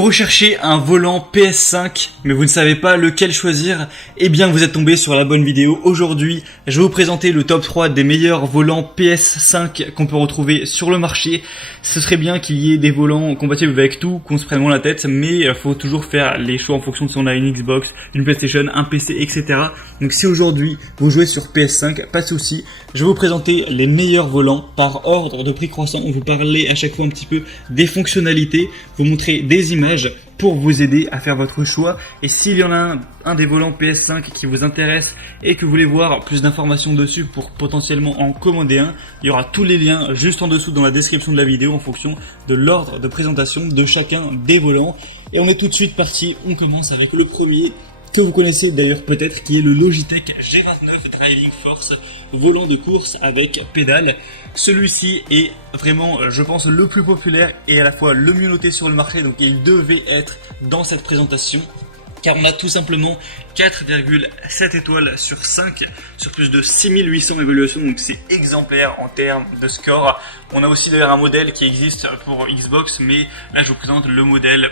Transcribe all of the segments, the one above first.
Vous recherchez un volant PS5, mais vous ne savez pas lequel choisir? Eh bien, vous êtes tombé sur la bonne vidéo. Aujourd'hui, je vais vous présenter le top 3 des meilleurs volants PS5 qu'on peut retrouver sur le marché. Ce serait bien qu'il y ait des volants compatibles avec tout, qu'on se prenne moins la tête, mais il faut toujours faire les choix en fonction de si on a une Xbox, une PlayStation, un PC, etc. Donc si aujourd'hui, vous jouez sur PS5, pas de souci. Je vais vous présenter les meilleurs volants par ordre de prix croissant. On vous parler à chaque fois un petit peu des fonctionnalités, vous montrer des images pour vous aider à faire votre choix. Et s'il y en a un des volants PS5 qui vous intéresse et que vous voulez voir plus d'informations dessus pour potentiellement en commander un, il y aura tous les liens juste en dessous dans la description de la vidéo en fonction de l'ordre de présentation de chacun des volants. Et on est tout de suite parti, on commence avec le premier que vous connaissez d'ailleurs peut-être, qui est le Logitech G29 Driving Force, volant de course avec pédale. Celui-ci est vraiment, je pense, le plus populaire et à la fois le mieux noté sur le marché, donc il devait être dans cette présentation. Car on a tout simplement 4,7 étoiles sur 5 sur plus de 6800 évaluations, donc c'est exemplaire en termes de score. On a aussi d'ailleurs un modèle qui existe pour Xbox, mais là je vous présente le modèle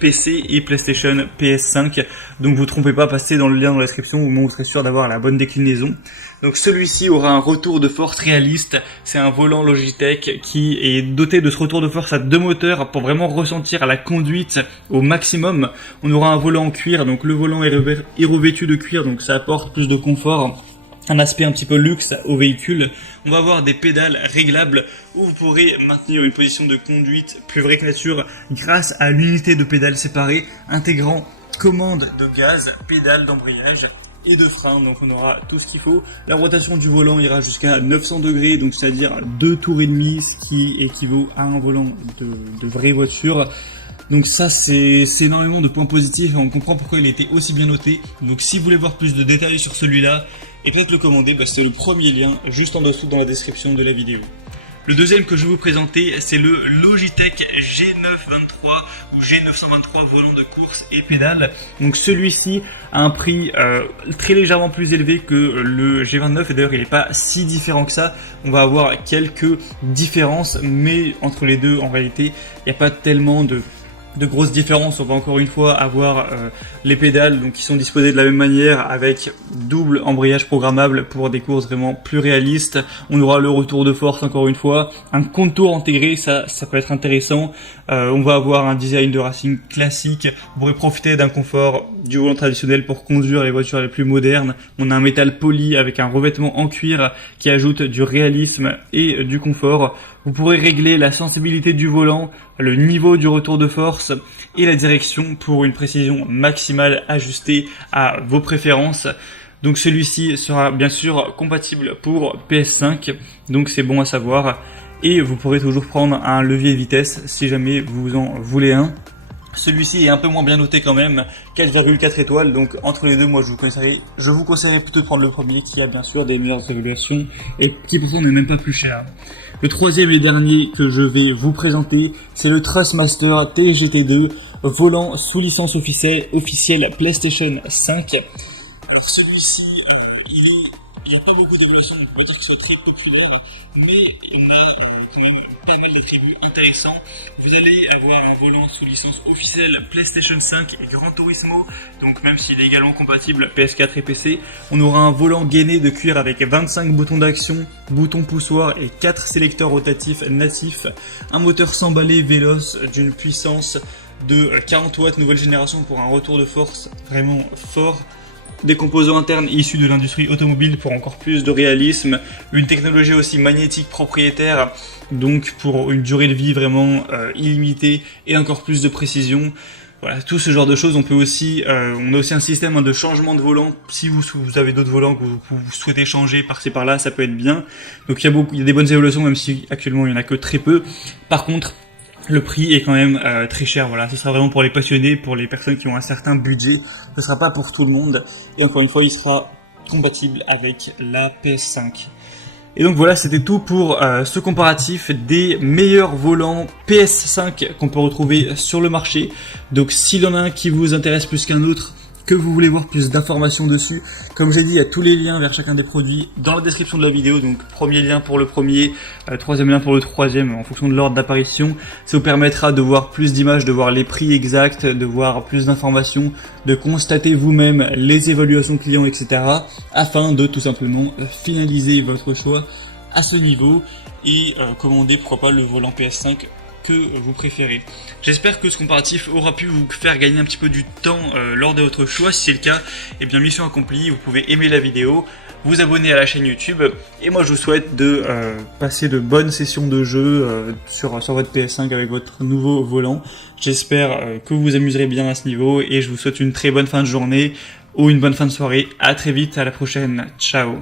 PC et PlayStation PS5, donc vous trompez pas, passez dans le lien dans la description où vous serez sûr d'avoir la bonne déclinaison. Donc celui-ci aura un retour de force réaliste, c'est un volant Logitech qui est doté de ce retour de force à 2 moteurs pour vraiment ressentir la conduite au maximum. On aura un volant en cuir, donc le volant est revêtu de cuir, donc ça apporte plus de confort, un aspect un petit peu luxe au véhicule. On va avoir des pédales réglables où vous pourrez maintenir une position de conduite plus vraie que nature grâce à l'unité de pédales séparée intégrant commande de gaz, pédale d'embrayage et de frein. Donc on aura tout ce qu'il faut. La rotation du volant ira jusqu'à 900 degrés, donc c'est-à-dire 2 tours et demi, ce qui équivaut à un volant de vraie voiture. Donc ça c'est énormément de points positifs et on comprend pourquoi il était aussi bien noté. Donc si vous voulez voir plus de détails sur celui-là et peut-être le commander, c'est le premier lien juste en dessous dans la description de la vidéo. Le deuxième que je vais vous présenter, c'est le Logitech G923 ou G923 volant de course et pédale. Donc celui-ci a un prix très légèrement plus élevé que le G29 et d'ailleurs il n'est pas si différent que ça. On va avoir quelques différences, mais entre les deux en réalité il n'y a pas tellement de grosses différences. On va encore une fois avoir les pédales donc qui sont disposées de la même manière avec double embrayage programmable pour des courses vraiment plus réalistes. On aura le retour de force encore une fois, un contour intégré, ça peut être intéressant. On va avoir un design de racing classique. Vous pourrez profiter d'un confort du volant traditionnel pour conduire les voitures les plus modernes. On a un métal poli avec un revêtement en cuir qui ajoute du réalisme et du confort. Vous pourrez régler la sensibilité du volant, le niveau du retour de force et la direction pour une précision maximale ajustée à vos préférences. Donc celui-ci sera bien sûr compatible pour PS5, donc c'est bon à savoir. Et vous pourrez toujours prendre un levier de vitesse si jamais vous en voulez un. Celui-ci est un peu moins bien noté quand même, 4,4 étoiles, donc entre les deux, moi je vous conseillerais plutôt de prendre le premier qui a bien sûr des meilleures évaluations et qui pourtant n'est même pas plus cher. Le troisième et dernier que je vais vous présenter, c'est le Thrustmaster TGT2, volant sous licence officielle PlayStation 5. Alors celui-ci, il n'y a pas beaucoup d'évaluations, donc on va dire que ce soit très populaire, mais on a quand même pas mal d'attributs intéressants. Vous allez avoir un volant sous licence officielle PlayStation 5 et Gran Turismo, donc même s'il est également compatible PS4 et PC. On aura un volant gainé de cuir avec 25 boutons d'action, boutons poussoirs et 4 sélecteurs rotatifs natifs. Un moteur sans balai véloce d'une puissance de 40 watts nouvelle génération pour un retour de force vraiment fort. Des composants internes issus de l'industrie automobile pour encore plus de réalisme, une technologie aussi magnétique propriétaire, donc pour une durée de vie vraiment illimitée et encore plus de précision. Voilà, tout ce genre de choses. On peut aussi, on a aussi un système de changement de volant. Si vous avez d'autres volants que vous souhaitez changer par-ci par-là, ça peut être bien. Donc il y a des bonnes évolutions, même si actuellement il y en a que très peu. Par contre, le prix est quand même très cher, voilà, ce sera vraiment pour les passionnés, pour les personnes qui ont un certain budget, ce sera pas pour tout le monde, et encore une fois, il sera compatible avec la PS5. Et donc voilà, c'était tout pour ce comparatif des meilleurs volants PS5 qu'on peut retrouver sur le marché. Donc s'il y en a un qui vous intéresse plus qu'un autre, que vous voulez voir plus d'informations dessus. Comme j'ai dit, il y a tous les liens vers chacun des produits dans la description de la vidéo. Donc premier lien pour le premier, troisième lien pour le troisième en fonction de l'ordre d'apparition. Ça vous permettra de voir plus d'images, de voir les prix exacts, de voir plus d'informations, de constater vous-même les évaluations clients, etc. afin de tout simplement finaliser votre choix à ce niveau et commander pourquoi pas le volant PS5 que vous préférez. J'espère que ce comparatif aura pu vous faire gagner un petit peu du temps lors de votre choix. Si c'est le cas, eh bien mission accomplie, vous pouvez aimer la vidéo, vous abonner à la chaîne YouTube et moi je vous souhaite de passer de bonnes sessions de jeu sur votre PS5 avec votre nouveau volant. J'espère que vous vous amuserez bien à ce niveau et je vous souhaite une très bonne fin de journée ou une bonne fin de soirée. À très vite, à la prochaine, ciao.